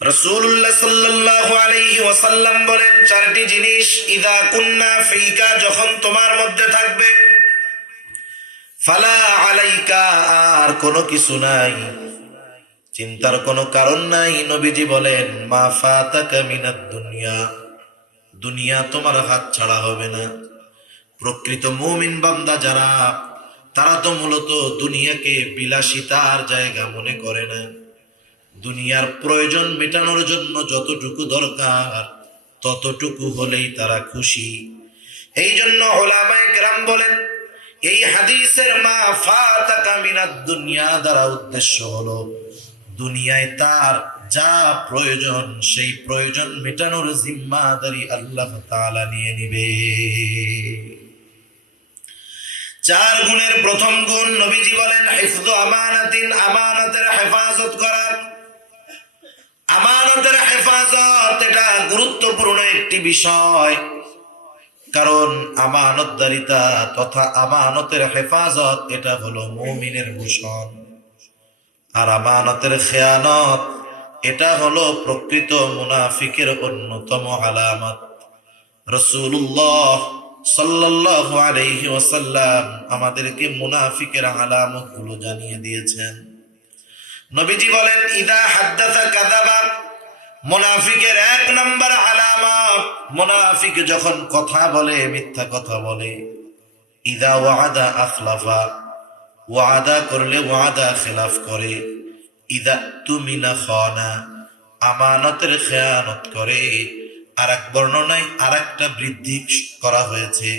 রাসূলুল্লাহ সাল্লাল্লাহু আলাইহি ওয়াসাল্লাম বলেন, চারটি জিনিস ইযা কুন্না ফিকা, যখন তোমার মধ্যে থাকবে, ফালা আলাইকা, আর কোনো কিছু নাই, চিন্তার কোনো কারণ নাই। নবীজি বলেন, মা ফাতাকা মিনাদ দুনিয়া, দুনিয়া তোমার হাত ছাড়া হবে না। প্রকৃত মুমিন বান্দা যারা, তারা তো মূলত দুনিয়াকে বিলাসিতার জায়গা মনে করে না। দুনিয়ার প্রয়োজন মেটানোর জন্য যতটুকু দরকার ততটুকু হলেই তারা খুশি। এই জন্য উলামায়ে কেরাম বলেন, এই হাদিসের মা ফাতাকা মিনাদ দুনিয়া দ্বারা উদ্দেশ্য হলো, দুনিয়ায় তার যা প্রয়োজন সেই প্রয়োজন মেটানোর জিম্মাদারি আল্লাহ তাআলা নিয়ে নিবে। চার গুণের প্রথম গুণ, নবীজি বলেন, হিফযু আমানাতিন, আমানতের হেফাজত করা। আমানতের হেফাজত এটা গুরুত্বপূর্ণ একটি বিষয়, কারণ আমানতদারিতা তথা আমানতের হেফাজত এটা হলো মুমিনের ভূষণ, আর আমানতের খেয়ানত এটা হলো প্রকৃত মুনাফিকের অন্যতম আলামত। রাসূলুল্লাহ সাল্লাল্লাহু আলাইহি ওয়াসাল্লাম আমাদেরকে মুনাফিকের আলামত গুলো জানিয়ে দিয়েছেন। নবীজি বলেন, ইদা হাদ্দাসা কাযাবা, মুনাফিকের এক নম্বর আলামত, মুনাফিক যখন কথা বলে মিথ্যা কথা বলে। ইদা ওয়াদা আখলাফা, ওয়াদা করলে ওয়াদা খেলাফ করে। ইদা তুমিনা খানা, আমানতের খেয়ানত করে। আর এক বর্ণনায় আর একটা বৃদ্ধি করা হয়েছে,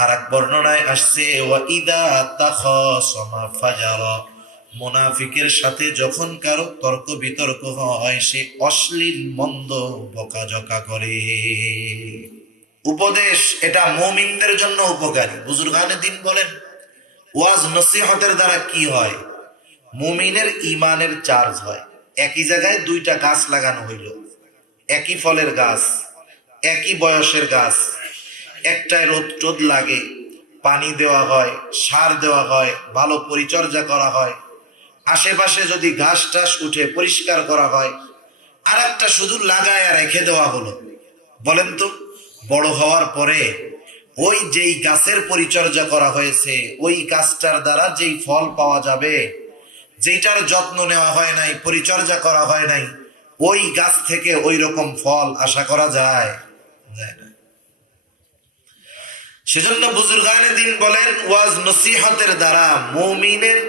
আর এক বর্ণনায় আসছে ওয়া ইদা তাখাসামা ফাজারা, মুনাফিকের সাথে যখন কারো তর্ক বিতর্ক হয় সে অশ্লীল মন্দ বকাঝকা করে। উপদেশ এটা মুমিনদের জন্য উপকারী। বুজুর্গানে দিন বলেন, ওয়াজ নসিহতের দ্বারা কি হয়? মুমিনের ইমানের চার্জ হয়। একই জায়গায় দুইটা গাছ লাগানো হইল, একই ফলের গাছ, একই বয়সের গাছ, একটায় রোদ টোদ লাগে, পানি দেওয়া হয়, সার দেওয়া হয়, ভালো পরিচর্যা করা হয়, আশেপাশে যদি ঘাস টাস উঠে পরিষ্কার করা হয়, আর একটা শুধু লাগায় রেখে দেওয়া হলো। বলেন তো, বড় হওয়ার পরে ওই যেই গাছের পরিচর্যা করা হয়েছে, ওই গাছটার দ্বারা যেই ফল পাওয়া যাবে, যেটার যত্ন নেওয়া হয় নাই, পরিচর্যা করা হয় নাই, ওই গাছ থেকে ওই রকম ফল আশা করা যায়? যায় না। সেজন্য বুজুর্গানে দিন বলেন, ওয়াজ নসিহতের দ্বারা মুমিনের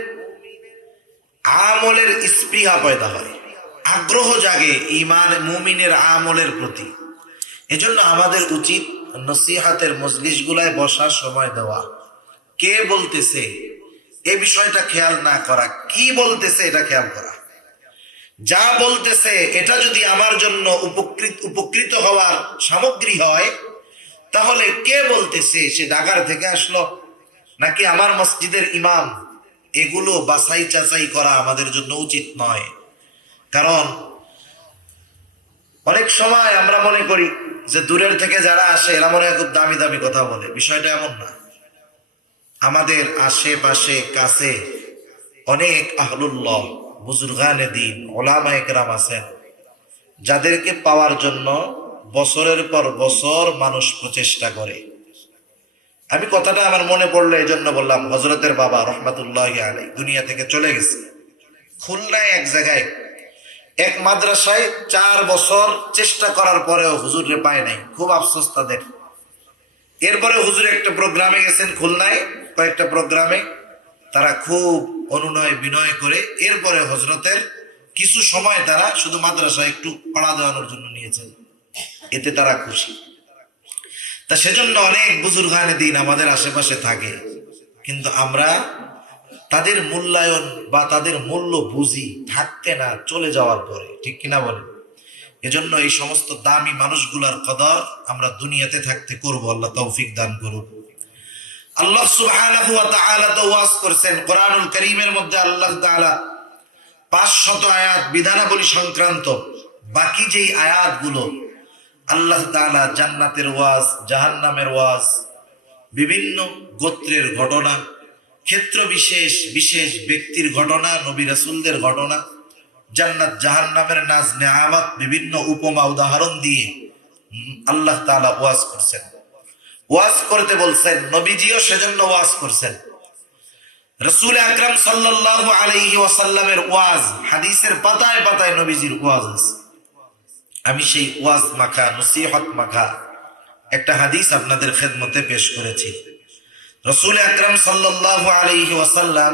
আমলের স্পৃহা পয়দা হয়, আগ্রহ জাগে ইমান মুমিনের আমলের প্রতি। এজন্য আমাদের উচিত নসিহতের মজলিস গুলায় বসার সময় দেওয়া। কে বলতেছে এ বিষয়টা খেয়াল না করা, কি বলতেছে এটা খেয়াল করা। যা বলতেছে এটা যদি আমার জন্য উপকৃত হওয়ার সামগ্রী হয়, তাহলে কে বলতেছে, সে ঢাকার থেকে আসলো নাকি আমার মসজিদের ইমাম, এগুলো বাছাই চাচাই করা আমাদের জন্য উচিত নয়। কারণ অনেক সময় আমরা মনে করি যে দূরের থেকে যারা আসে এরা মনে হয় খুব দামি দামি কথা বলে। বিষয়টা এমন না। আমাদের আশেপাশে কাছে অনেক আহলুল্লাহ, বুজুর্গানে দিন, উলামায়ে কেরাম আছেন, যাদেরকে পাওয়ার জন্য বছরের পর বছর মানুষ প্রচেষ্টা করে। আমি কথাটা আমার মনে পড়লো, এই জন্য বললাম। হযরতের বাবা রহমাতুল্লাহি আলাইহি দুনিয়া থেকে চলে গেছে। খুলনায় এক জায়গায় এক মাদ্রাসায় 4 বছর চেষ্টা করার পরেও হুজুরে পায় নাই। খুব আফসোস তাদের। এরপরে হুজুর একটা প্রোগ্রামে গেছেন খুলনায়, কয়েকটা প্রোগ্রামে তারা খুব অনুনয় বিনয় করে এরপরে হযরতের কিছু সময় তারা শুধু মাদ্রাসায় একটু পড়া দেওয়ানোর জন্য নিয়েছেন, এতে তারা খুশি। তা সেজন্য অনেক বুজুর্গানে দিন আমাদের আশেপাশে থাকে, কিন্তু আমরা তাদের মূল্যায়ন বা তাদের মূল্য বুঝি থাকতে না চলে যাওয়ার পরে, ঠিক কিনা বলেন? এজন্য এই সমস্ত দামি মানুষগুলার কদর আমরা দুনিয়াতে থাকতে করব। আল্লাহ তৌফিক দান করুন। আল্লাহ সুবহানাহু ওয়া তাআলা তো ওয়াজ করেছেন কোরআনুল কারীমের মধ্যে। আল্লাহ তাআলা 500 আয়াত বিধানাবলী সংক্রান্ত, বাকি যেই আয়াতগুলো আল্লাহ তাআলা জান্নাতের ওয়াজ, জাহান্নামের ওয়াজ, বিভিন্ন গোত্রের ঘটনা, ক্ষেত্র বিশেষ বিশেষ ব্যক্তির ঘটনা, নবী রাসূলদের ঘটনা, জান্নাত জাহান্নামের নাজ নেয়ামত বিভিন্ন উপমা উদাহরণ দিয়ে আল্লাহ তাআলা ওয়াজ করছেন। ওয়াজ করতে বলছেন, নবীজিও সেজন্য ওয়াজ করছেন। রাসূল আকরাম সাল্লাল্লাহু আলাইহি ওয়াসাল্লামের ওয়াজ হাদিসের পাতায় পাতায় নবীজির ওয়াজ আছে। আমি সেই ওয়াজ মাখা নসিহত মাখা একটা হাদিস আপনাদের খেদমতে পেশ করেছি। রাসূল আকরাম সাল্লাল্লাহু আলাইহি ওয়াসাল্লাম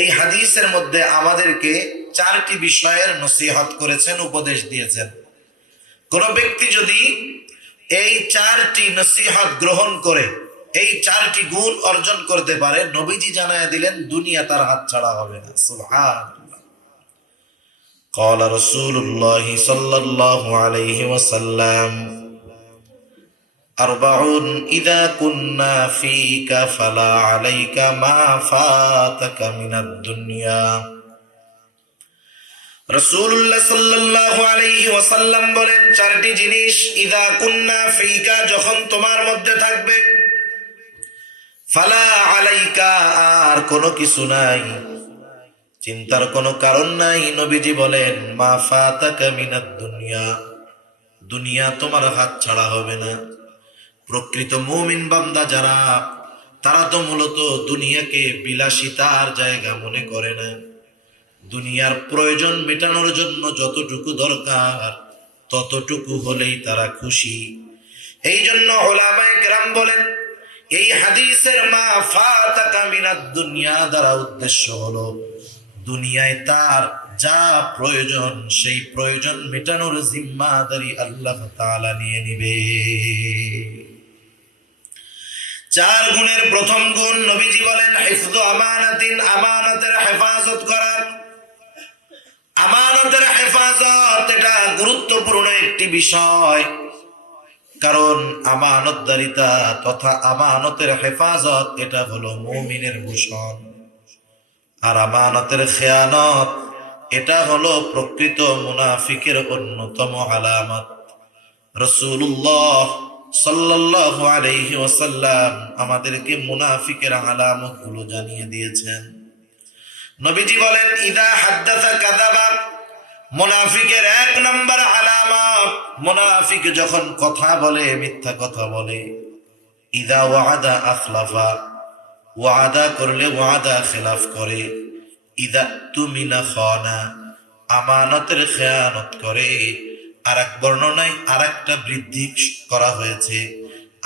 এই হাদিসের মধ্যে আমাদেরকে 4টি বিষয়ের নসিহত করেছেন, উপদেশ দিয়েছেন। কোন ব্যক্তি যদি এই 4টি নসিহত গ্রহণ করে এই 4টি গুণ অর্জন করতে পারে, নবীজি জানায় দিলেন দুনিয়া তার হাত ছাড়া হবে না। সুবহানাল্লাহ। قال رسول الله صلى الله عليه وسلم أربع إذا كنا فيك فلا عليك ما فاتك من الدنيا। রাসূলুল্লাহ সাল্লাল্লাহু আলাইহি ওয়াসাল্লাম বলেন, 4টি জিনিস ইদা কুন্না ফিকা, যখন তোমার মধ্যে থাকবে, ফালা আলাইকা, আর কোনো কিছু নাই, চিন্তার কোনো কারণ নাই। নবীজি বলেন, মা ফাতাকা মিনাদ দুনিয়া, দুনিয়া তোমার হাত ছাড়া হবে না। প্রকৃত মুমিন বান্দা যারা, তারা তো মূলত দুনিয়াকে বিলাসিতার জায়গা মনে করে না। দুনিয়ার প্রয়োজন মেটানোর জন্য যতটুকু দরকার ততটুকু হলেই তারা খুশি। এই জন্য উলামায়ে কেরাম বলেন, এই হাদিসের মা ফাতাকা মিনাদ দুনিয়া দ্বারা উদ্দেশ্য হলো দুনিয়ায় তার যা প্রয়োজন সেই প্রয়োজন মেটানোর জিম্মাদারি আল্লাহ তাআলা নিয়ে নিবে। 4 গুণের প্রথম গুণ নবীজি বলেন হিফযু আমানাতিন, আমানতের হেফাজত করা। আমানতের হেফাজত এটা গুরুত্বপূর্ণ একটি বিষয়, কারণ আমানতদারিতা তথা আমানতের হেফাজত এটা হলো মুমিনের ভূষণ। আর আমানতের খেয়ানত এটা হলো প্রকৃত মুনাফিকের অন্যতম আলামত। রাসূলুল্লাহ সাল্লাল্লাহু আলাইহি ওয়াসাল্লাম আমাদেরকে মুনাফিকের আলামত গুলো জানিয়ে দিয়েছেন। নবীজি বলেন, ইদা হাদ্দাসা কাযাবা, মুনাফিকের 1 নম্বর আলামত, মুনাফিক যখন কথা বলে মিথ্যা কথা বলে। ইদা ওয়াদা আখলাফা, ওয়াদা করলে ওয়াদা খেলাফ করে। ইদা তুমিনা খানা, আমানতের খেয়ানত করে। আর এক বর্ণনায় আর একটা বৃদ্ধি করা হয়েছে,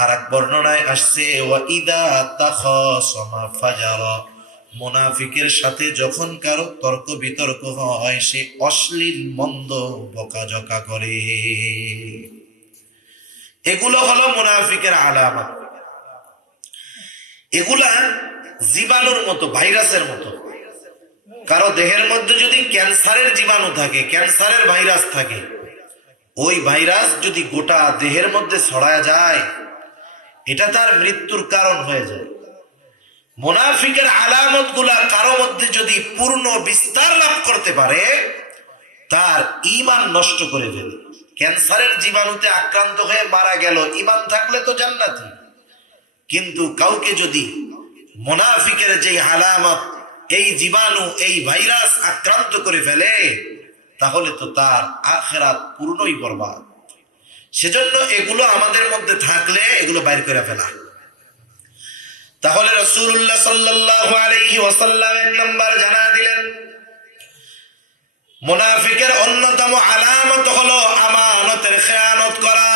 আর এক বর্ণনায় আসছে ওয়া ইদা তাখাসামা ফাজারা, মুনাফিকের সাথে যখন কারো তর্ক বিতর্ক হয় সে অশ্লীল মন্দ বকাঝকা করে। এগুলো হলো মুনাফিকের আলামত। এগুলা জীবাণুর মতো, ভাইরাসের মতো। কারো দেহের মধ্যে যদি ক্যান্সারের জীবাণু থাকে, ক্যান্সারের ভাইরাস থাকে, ওই ভাইরাস যদি গোটা দেহের মধ্যে ছড়ায় যায়, এটা তার মৃত্যুর কারণ হয়ে যায়। মুনাফিকের আলামত গুলা কারো মধ্যে যদি পূর্ণ বিস্তার লাভ করতে পারে, তার ঈমান নষ্ট করে ফেলে। ক্যান্সারের জীবাণুতে আক্রান্ত হয়ে মারা গেল, ঈমান থাকলে তো জান্নাতি। কিন্তু কাউকে যদি মুনাফিকের যে আলামত, এই জীবাণু, এই ভাইরাস আক্রান্ত করে ফেলে, তাহলে তো তার আখিরাত পূর্ণই বরবাদ। সেজন্য এগুলো আমাদের মধ্যে থাকলে এগুলো বাইর করে ফেলা। তাহলে রাসূলুল্লাহ সাল্লাল্লাহু আলাইহি ওয়াসাল্লাম 1 নম্বর জানা দিলেন, মুনাফিকের অন্যতম আলামত হলো আমানতের খেয়ানত করা।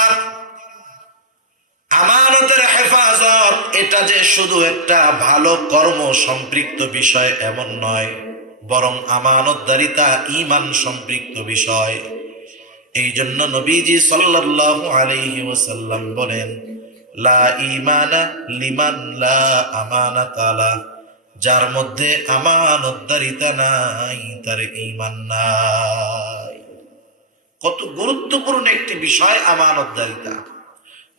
আমানতের হেফাজত এটা যে শুধু একটা ভালো কর্ম সম্পৃক্ত বিষয় এমন নয়, বরং আমানতদারিতা ঈমান সম্পৃক্ত বিষয়। এই জন্য নবীজি সাল্লাল্লাহু আলাইহি ওয়াসাল্লাম বলেন, লা ঈমানা লিমান লা আমানাতা লা, যার মধ্যে আমানতদারিতা নাই তার ঈমান নাই। কত গুরুত্বপূর্ণ একটি বিষয় আমানতদারিতা।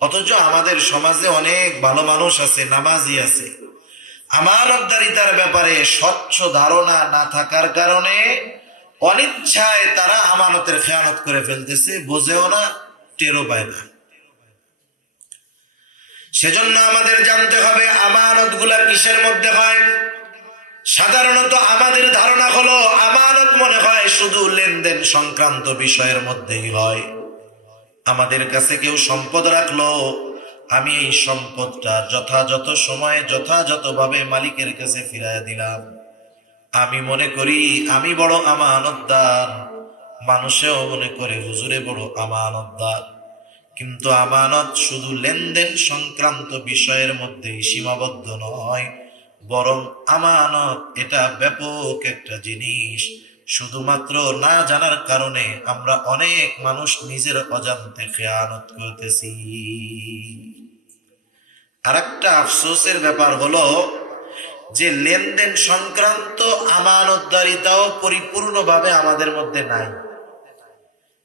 অথচ আমাদের সমাজে অনেক ভালো মানুষ আছে, নামাজি আছে, আমানতদারিতার ব্যাপারে স্বচ্ছ ধারণা না থাকার কারণে অনিচ্ছায় তারা আমানতের খেয়ানত করে ফেলতেছে, বোঝেও না, টেরও পায় না। সেজন্য আমাদের জানতে হবে আমানত গুলা কিসের মধ্যে হয়। সাধারণত আমাদের ধারণা হলো আমানত মনে হয় শুধু লেনদেন সংক্রান্ত বিষয়ের মধ্যেই হয়। আমাদের কাছে কেউ সম্পদ রাখলো, আমি এই সম্পদটা যথাযথ সময়ে যথাযথভাবে মালিকের কাছে ফিরাইয়া দিলাম। আমি মনে করি আমি বড় আমানতদার, মানুষেও মনে করে হুজুরে বড় আমানতদার। কিন্তু আমানত শুধু লেনদেন সংক্রান্ত বিষয়ের মধ্যেই সীমাবদ্ধ নয়, বরং আমানত এটা ব্যাপক একটা জিনিস। শুধুমাত্র না জানার কারণে আমরা অনেক মানুষ নিজের অজান্তে খেয়ানত করতেছি। আর একটা আফসোসের ব্যাপার হলো যে লেনদেন সংক্রান্ত আমানতদারিতাও পরিপূর্ণভাবে আমাদের মধ্যে নাই।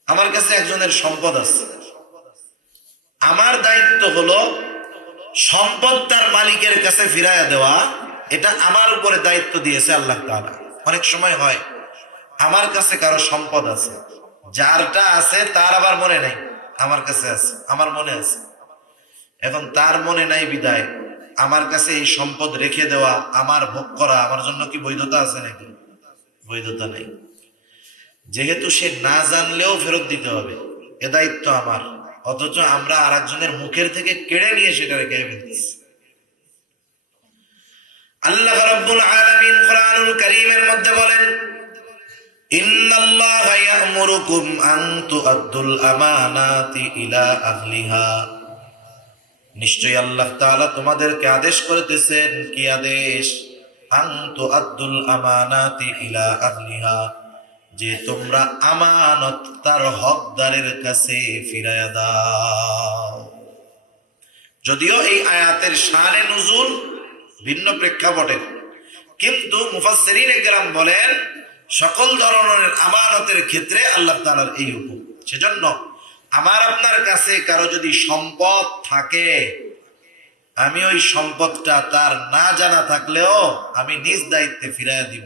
আমার কাছে একজনের সম্পদ আছে, আমার দায়িত্ব হলো সম্পদ তার মালিকের কাছে ফিরাইয়া দেওয়া। এটা আমার উপরে দায়িত্ব দিয়েছে আল্লাহ তাআলা। অনেক সময় হয় আমার কাছে কারো সম্পদ আছে, যারটা আছে তার আবার মনে নাই আমার কাছে আছে, আমার মনে আছে। এখন তার মনে নাই বিদায় আমার কাছে এই সম্পদ রেখে দেওয়া, আমার ভোগ করা আমার জন্য কি বৈধতা আছে নাকি? বৈধতা নেই। যেহেতু সে না জানলেও ফেরত দিতে হবে, এ দায়িত্ব আমার, অথচ আমরা আর একজনের মুখের থেকে কেড়ে নিয়ে সেটা রেখে ফেলতেছি। আল্লাহ রাব্বুল আলামিন কোরআনুল কারীমের মধ্যে বলেন, ইন্নাল্লাহা ইয়া'মুরুকুম আন তু'আদ্দুল আমানাতি ইলা আহলিহা। নিশ্চয়ই আল্লাহ তাআলা তোমাদেরকে আদেশ করিতেছেন। কি আদেশ? আন তু'আদ্দুল আমানাতি ইলা আহলিহা, যে তোমরা আমানত তার হকদারের কাছে ফিরাইয়া দাও। যদিও এই আয়াতের শানে নুজুল ভিন্ন প্রেক্ষাপটে, কিন্তু মুফাসসিরিনে কেরাম বলেন সকল ধরনের আমানতের ক্ষেত্রে আল্লাহ তাআলার এই হুকুম। সেজন্য আমার আপনার কাছে কারো যদি সম্পদ থাকে, আমি ওই সম্পদটা তার না জানা থাকলেও আমি নিজ দায়িত্বে ফিরাইয়া দিব।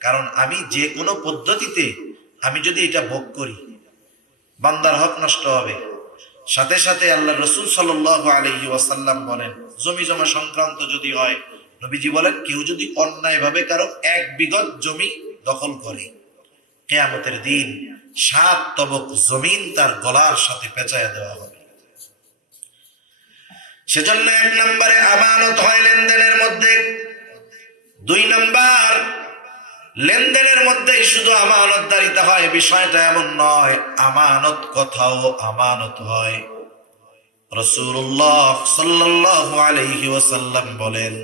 কারণ আমি যে কোনো পদ্ধতিতে আমি যদি এটা ভোগ করি, বান্দার হক নষ্ট হবে। সাথে সাথে আল্লাহ রাসূল সাল্লাল্লাহু আলাইহি ওয়াসাল্লাম বলেন, জমি জমা সংক্রান্ত যদি হয়, নবীজি বলেন কেউ যদি অন্যায়ভাবে কারো 1 বিঘত জমি দখল করে, কিয়ামতের দিন 7 তবক জমিন তার গলার সাথে পেঁচায়া দেওয়া হবে। সেজন্য 1 নম্বরে আমানত হয় লেনদেনের মধ্যে। 2 নম্বর, লেনদেনের মধ্যে শুধু আমানতদারিতা হয় বিষয়টা এমন নয়, আমানত কথাও আমানত হয়। রাসূলুল্লাহ সাল্লাল্লাহু আলাইহি ওয়াসাল্লাম বলেন,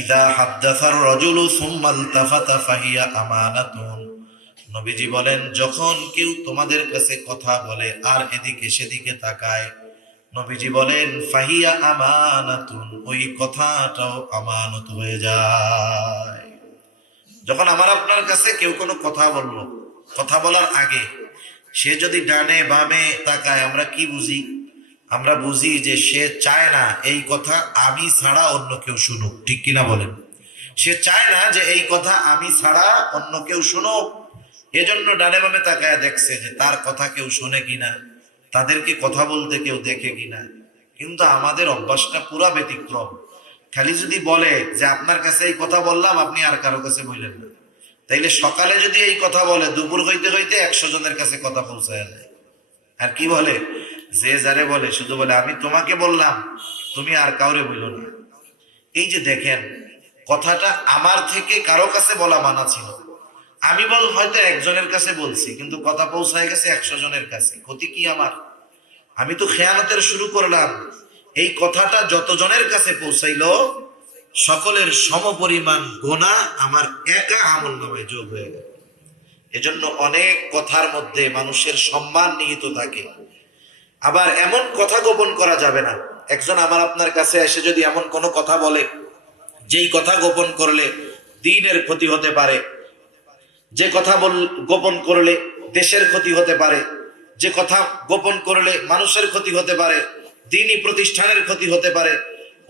ইযা হাদ্দাসার রাজুলু সুম্মা ইলতাফাতা ফাহিয়া আমানাতুন। নবীজি বলেন, যখন কেউ তোমাদের কাছে কথা বলে আর এদিকে সেদিকে তাকায়, নবীজি বলেন ফাহিয়া আমানাতুন, ওই কথাটাও আমানত হয়ে যায়। যখন আমার আপনার কাছে কেউ কোনো কথা বললো, কথা বলার আগে সে যদি ডানে বামে তাকায়, আমরা কি বুঝি? আমরা বুঝি যে সে চায় না এই কথা আমি ছাড়া অন্য কেউ শুনুক। ঠিক কিনা বলেন? সে চায় না যে এই কথা আমি ছাড়া অন্য কেউ শুনুক। এজন্য ডানে বামে তাকায় দেখছে যে তার কথা কেউ শুনে কিনা, তাদেরকে কথা বলতে কেউ দেখে কিনা। কিন্তু আমাদের অভ্যাসটা পুরা ব্যতিক্রম। খালি যদি বলে যে আপনার কাছে এই কথা বললাম, আপনি আর কারো কাছে বললেন না, তাইলে সকালে যদি এই কথা বলে, দুপুর হইতে হইতে 100 জনের কাছে কথা পৌঁছায় দেয়। আর কি বলে? যে যারে বলে শুধু বলে আমি তোমাকে বললাম, তুমি আর কাউরে বললো না। এই যে দেখেন, কথাটা আমার থেকে কারো কাছে বলা মানা ছিল, আমি হয়তো একজনের কাছে বলছি, কিন্তু কথা পৌঁছায় গেছে 100 জনের কাছে। ক্ষতি কি আমার? আমি তো খেয়ানতের শুরু করলাম। এই কথাটা যত জনের কাছে পৌঁছাইলো, সকলের সমপরিমাণ গুনাহ আমার একা আমলনামায় যোগ হয়ে গেল। এজন্য অনেক কথার মধ্যে মানুষের সম্মান নিহিত থাকে। আবার এমন কথা গোপন করা যাবে না। একজন আমার আপনার কাছে এসে যদি এমন কোনো কথা বলে, যেই কথা গোপন করলে দ্বীনের ক্ষতি হতে পারে, যে কথা গোপন করলে দেশের ক্ষতি হতে পারে, যে কথা গোপন করলে মানুষের ক্ষতি হতে পারে, দ্বীনি প্রতিষ্ঠানের ক্ষতি হতে পারে,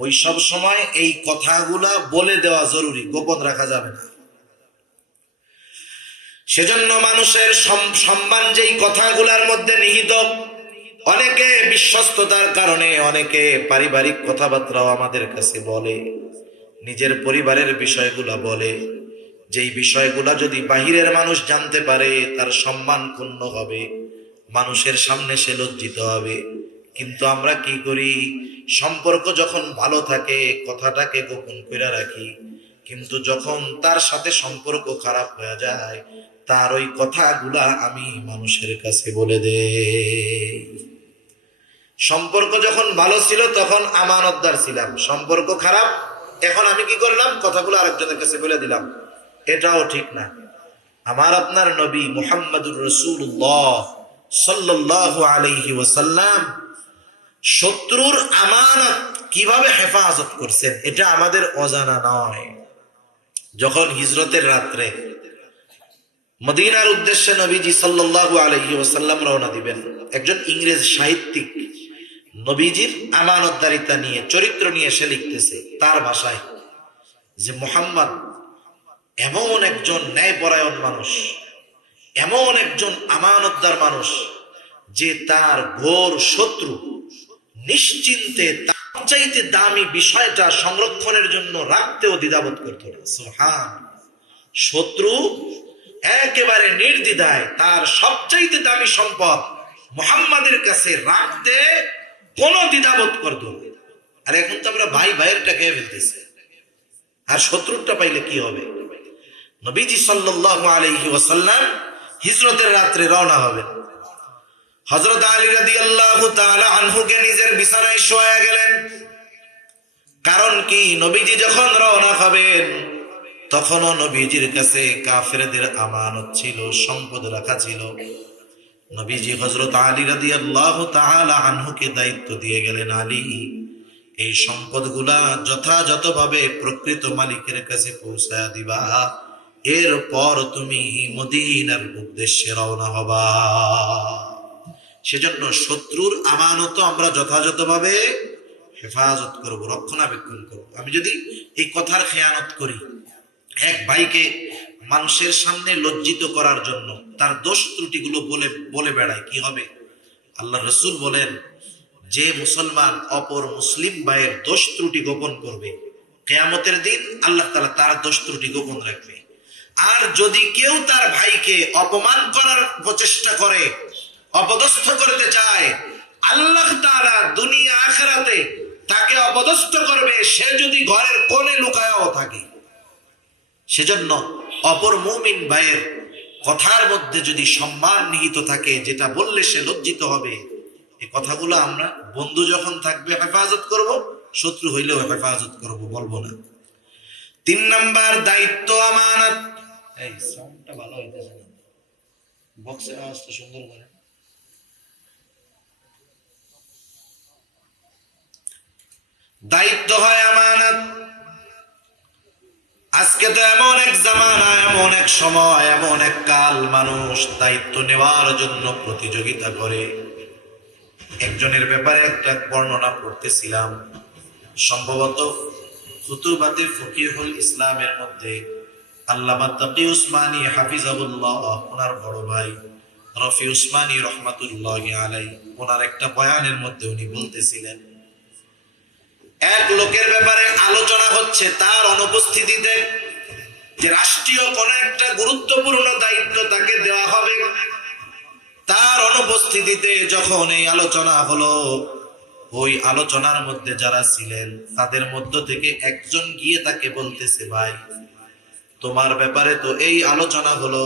ওই সব সময় এই কথাগুলা বলে দেওয়া জরুরি, গোপন রাখা যাবে না। সেজন্য মানুষের সম্মান যেই কথাগুলার মধ্যে নিহিত, অনেকে বিশ্বস্ততার কারণে অনেকে পারিবারিক কথাবার্তাও আমাদের কাছে বলে। নিজের পরিবারের বিষয়গুলো বলে, যেই বিষয়গুলো যদি বাহিরের মানুষ জানতে পারে তার সম্মান ক্ষুণ্ণ হবে, মানুষের সামনে সে লজ্জিত হবে। কিন্তু আমরা কি করি, সম্পর্ক যখন ভালো থাকে কথাটাকে গোপন করে রাখি, কিন্তু যখন তার সাথে সম্পর্ক খারাপ হয়ে যায় তার ওই কথাগুলা আমি মানুষের কাছে বলে দেই। সম্পর্ক যখন ভালো ছিল তখন আমানতদার ছিলাম, সম্পর্ক খারাপ এখন আমি কি করলাম, কথাগুলো আরেকজনের কাছে বলে দিলাম। এটাও ঠিক না। আমার আপনার নবী মুহাম্মদুর রাসূলুল্লাহ সাল্লাল্লাহু আলাইহি ওয়াসাল্লাম শত্রুর আমানত কিভাবে হেফাজত করছেন এটা আমাদের অজানা নয়। যখন হিজরতের রাত্রে মদিনার উদ্দেশ্যে নবীজি সাল্লাল্লাহু আলাইহি ওয়াসাল্লাম রওনা দিবেন, একজন ইংরেজ সাহিত্যিক নবীজির আমানতদারিতা নিয়ে, চরিত্র নিয়ে সে লিখতেছে তার ভাষায় যে মুহাম্মদ এমন একজন ন্যায়পরায়ণ মানুষ, এমন একজন আমানতদার মানুষ যে তার ঘোর শত্রু নিশ্চিন্তে তার চাইতে দামি বিষয়টা সংরক্ষণের জন্য রাখতেও দ্বিধাবোধ করত না। সুবহান। শত্রু একেবারে নির্দ্বিধায় তার সবচাইতে দামি সম্পদ মুহাম্মাদের কাছে রাখতে কোনো দ্বিধাবোধ করত না। আর এখন তো আমরা ভাই ভাইয়েরটা খেয়ে ফেলতেছি, আর শত্রুরটা পাইলে কি হবে। নবীজি সাল্লাল্লাহু আলাইহি ওয়াসাল্লাম হিজরতের রাত্রে রওনা হবেন। হযরত আলী রাদিয়াল্লাহু তাআলা আনহুকে নিজের বিছানায় শোয়া গেলেন। কারণ কি, নবীজি যখন রওনা হবেন তখনও নবীজির কাছে কাফেরদের আমানত ছিল, সম্পদ রাখা ছিল। নবীজি হযরত আলী রাদিয়াল্লাহু তাআলা আনহুকে দায়িত্ব দিয়ে গেলেন, আলী এই সম্পদগুলা যথাযথভাবে প্রকৃত মালিকের কাছে পৌঁছায়া দিবা, এরপর তুমি মদিনার উদ্দেশ্যে রওনা হবা। সেজন্য শত্রুর আমানত আমরা যথাযথভাবে হেফাজত করব, রক্ষণাবেক্ষণ করব। আমি যদি এই কথার খেয়ানত করি, এক ভাইকে মানুষের সামনে লজ্জিত করার জন্য তার দোষ ত্রুটিগুলো বলে বলে বেড়ায়, কি হবে? আল্লাহ রসুল বলেন, যে মুসলমান অপর মুসলিম ভাইয়ের দোষ ত্রুটি গোপন করবে কিয়ামতের দিন আল্লাহ তাআলা তার দোষ ত্রুটি গোপন রাখবে। আর যদি কেউ তার ভাইকে অপমান করার প্রচেষ্টা করে, অপদস্থ করতে চায়, আল্লাহ তাআলা দুনিয়া আখিরাতে তাকে অপদস্থ করবে, সে যদি ঘরের কোণে লুকায়াও থাকে। সেজন্য অপর মুমিন ভাইয়ের কথার মধ্যে যদি সম্মান নিহিত থাকে, যেটা বললে সে লজ্জিত হবে, এই কথাগুলো আমরা বন্ধু যখন থাকবে হেফাজত করব, শত্রু হইলেও হেফাজত করব, বলবো না। 3 নাম্বার দায়িত্ব আমানত। এই সাউন্ডটা ভালো হইতেছে না, বক্সের আওয়াজটা সুন্দর করে। দায়িত্ব হয় আমানত। আজকে তো এমন এক জামানা, এমন এক সময়, এমন এক কাল, মানুষ দায়িত্ব নেওয়ার জন্য প্রতিযোগিতা করে। একজনের ব্যাপারে একটা বর্ণনা পড়তেছিলাম, সম্ভবত খুতুবাতে ফকিহুল ইসলামের মধ্যে আল্লামা তাকি উসমানী হাফিজাহুল্লাহ, ওনার বড় ভাই রফি উসমানী রহমাতুল্লাহি আলাইহি, ওনার একটা বয়ানের মধ্যে উনি বলতেছিলেন, এক লোকের ব্যাপারে আলোচনা হচ্ছে তার অনুপস্থিতিতে, যে রাষ্ট্রীয় কোন একটা গুরুত্বপূর্ণ দায়িত্ব তাকে দেওয়া হবে। তার অনুপস্থিতিতে যখন এই আলোচনা হলো, ওই আলোচনার মধ্যে যারা ছিলেন তাদের মধ্য থেকে একজন গিয়ে তাকে বলতেছে, ভাই তোমার ব্যাপারে তো এই আলোচনা হলো,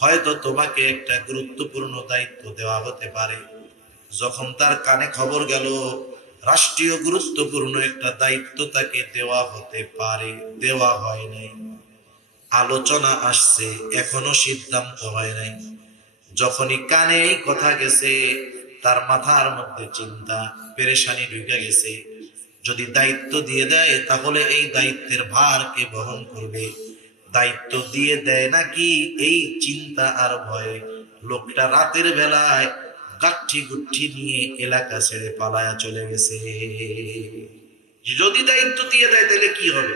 হয়তো তোমাকে একটা গুরুত্বপূর্ণ দায়িত্ব দেওয়া হতে পারে। যখন তার কানে খবর গেল রাষ্ট্রীয় গুরুত্বপূর্ণ একটা দায়িত্ব তাকে দেওয়া হতে পারে, দেওয়া হয় নাই, আলোচনা আসছে, এখনো সিদ্ধান্ত হয় নাই। যখনই কানে এই কথা গেছে, তার মাথার মধ্যে চিন্তা পেরেশানি ঢুকে গেছে। যদি দায়িত্ব দিয়ে দেয় তাহলে এই দায়িত্বের ভার কে বহন করবে? দায়িত্ব দিয়ে দেয় নাকি, এই চিন্তা আর ভয়ে লোকটা রাতের বেলায় গাঠি গুঠি নিয়ে এলাকা ছেড়ে পালায়া চলে গেছে। যদি দায়িত্ব দিয়ে দেয় তাহলে কি হবে?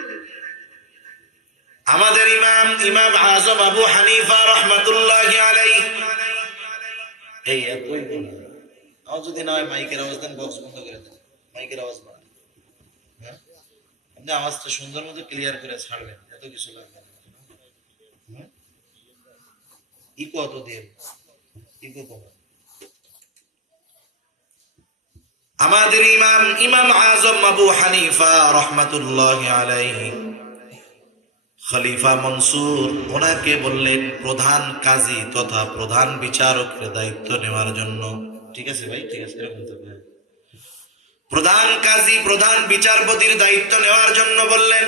আমাদের ইমাম আযম আবু হানিফা রাহমাতুল্লাহি আলাইহি, এই একই বলা, আওয়াজ যদি না হয় মাইকের আওয়াজ দেন, বক্স বন্ধ করে দেন, মাইকের আওয়াজ বাড়ান। হ্যাঁ, আপনি আওয়াজটা সুন্দর মতো ক্লিয়ার করে ছাড়বেন, এত কিছু লাগবে না। ইকো অত দিয়ে ইকো কম। আমাদের ইমাম ইমাম আজম আবু হানিফা রহমাতুল্লাহি আলাইহি খলিফা মনসুর ওনাকে বললেন প্রধান কাজী তথা প্রধান বিচারকের দায়িত্ব নেওয়ার জন্য। ঠিক আছে ভাই, ঠিক আছে, এরকম তো প্রধান কাজী প্রধান বিচারপতির দায়িত্ব নেওয়ার জন্য বললেন।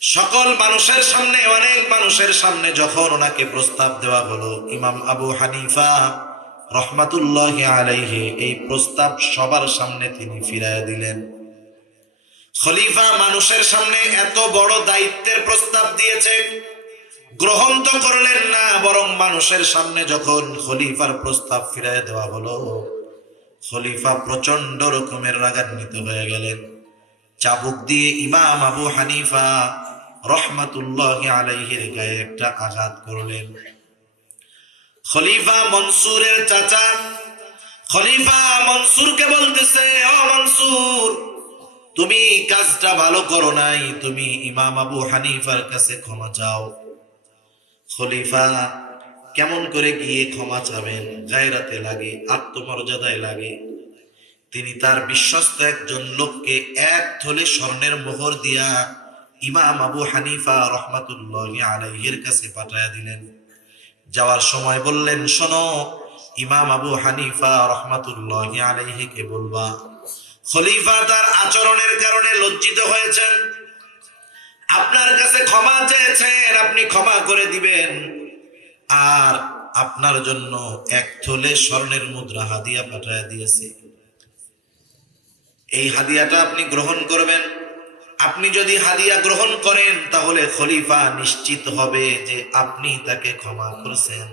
সকল মানুষের সামনে, অনেক মানুষের সামনে যখন ওনাকে প্রস্তাব দেওয়া হলো, ইমাম আবু হানিফা রহমাতুল্লাহি আলাইহি এই প্রস্তাব সবার সামনে তিনি ফিরাইয়া দিলেন। খলিফা মানুষের সামনে এত বড় দায়িত্বের প্রস্তাব দিয়েছে, গ্রহণ তো করলেন না, বরং মানুষের সামনে যখন খলিফার প্রস্তাব ফিরাইয়া দেওয়া হলো, খলিফা প্রচন্ড রকমের রাগান্বিত হয়ে গেলেন। চাবুক দিয়ে ইমাম আবু হানিফা রহমাতুল্লাহি আলাইহির গায়ে একটা আঘাত করলেন। খলিফা মনসুরের চাচা খলিফা মনসুরকে বলতেছে, ও মনসুর, তুমি কাজটা ভালো করো নাই, তুমি ইমাম আবু হানিফার কাছে ক্ষমা চাও। খলিফা কেমন করে গিয়ে ক্ষমা চাবেন? গায়রাতে লাগে, আত্মমর্যাদায় লাগে। তিনি তার বিশ্বস্ত একজন লোককে এক থলে স্বর্ণের মোহর দিয়া ইমাম আবু হানিফা রহমাতুল্লাহি আলাইহির কাছে পাঠায়া দিলেন। যাওয়ার সময় বললেন, শোনো, ইমাম আবু হানিফা রহমাতুল্লাহি আলাইহিকে বলবা খলিফা তার আচরণের কারণে লজ্জিত হয়েছেন, আপনার কাছে ক্ষমা চেয়েছেন, আপনি ক্ষমা করে দিবেন, আর আপনার জন্য এক থলে স্বর্ণের মুদ্রা হাদিয়া পাঠায়া দিয়েছে। এই হাদিয়াটা আপনি গ্রহণ করবেন। আপনি যদি হাদিয়া গ্রহণ করেন তাহলে খলিফা নিশ্চিত হবে যে আপনি তাকে ক্ষমা করেছেন।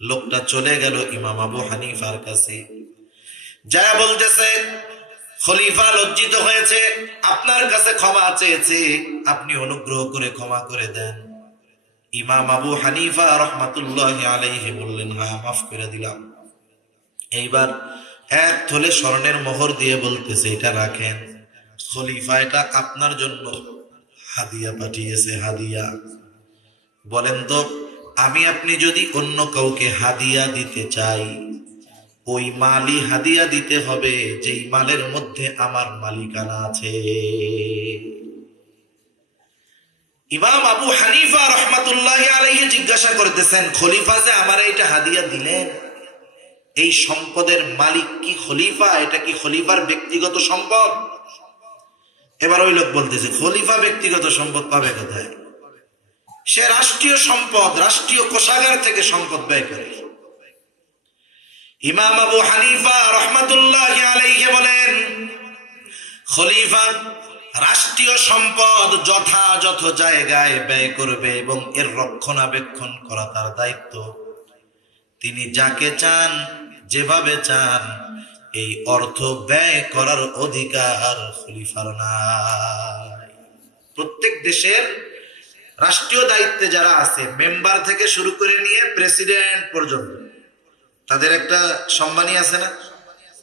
লোকটা চলে গেল ইমাম আবু হানিফার কাছে, যা বলতেছে, খলিফা লজ্জিত হয়েছে, আপনার কাছে ক্ষমা চেয়েছে, আপনি অনুগ্রহ করে ক্ষমা করে দেন। ইমাম আবু হানিফা রহমাতুল্লাহি আলাইহি বললেন, হ্যাঁ, মাফ করে দিলাম। এইবার এক থলে স্বর্ণের মোহর দিয়ে বলতেছে, এটা রাখেন, খলিফা এটা আপনার জন্য হাদিয়া পাঠিয়েছে, হাদিয়া। বলেন তো, আমি আপনি যদি অন্য কাউকে হাদিয়া দিতে চাই, ওই মালই হাদিয়া দিতে হবে যেই মালের মধ্যে আমার মালিকানা আছে। ইমাম আবু হানিফা রহমাতুল্লাহি আলাইহি জিজ্ঞাসা করতেছেন, খলিফা যে আমার এটা হাদিয়া দিলেন, এই সম্পদের মালিক কি খলিফা? এটা কি খলিফার ব্যক্তিগত সম্পদ? এবার ওই লোক বলতেছে, খলিফা ব্যক্তিগত সম্পদ পাবে কোথায়? সে রাষ্ট্রীয় সম্পদ, রাষ্ট্রীয় কোষাগার থেকে সম্পদ ব্যয় করে। ইমাম আবু হানিফা রহমাতুল্লাহি আলাইহি বলেন, খলিফা রাষ্ট্রীয় সম্পদ যথাযথ জায়গায় ব্যয় করবে এবং এর রক্ষণাবেক্ষণ করা তার দায়িত্ব। তিনি যাকে চান, যেভাবে চান, এই অর্থ ব্যয় করার অধিকার খলিফার নাই। প্রত্যেক দেশের রাষ্ট্রীয় দায়িত্বে যারা আছে, মেম্বার থেকে শুরু করে নিয়ে প্রেসিডেন্ট পর্যন্ত, তাদের একটা সম্মানী আছে না?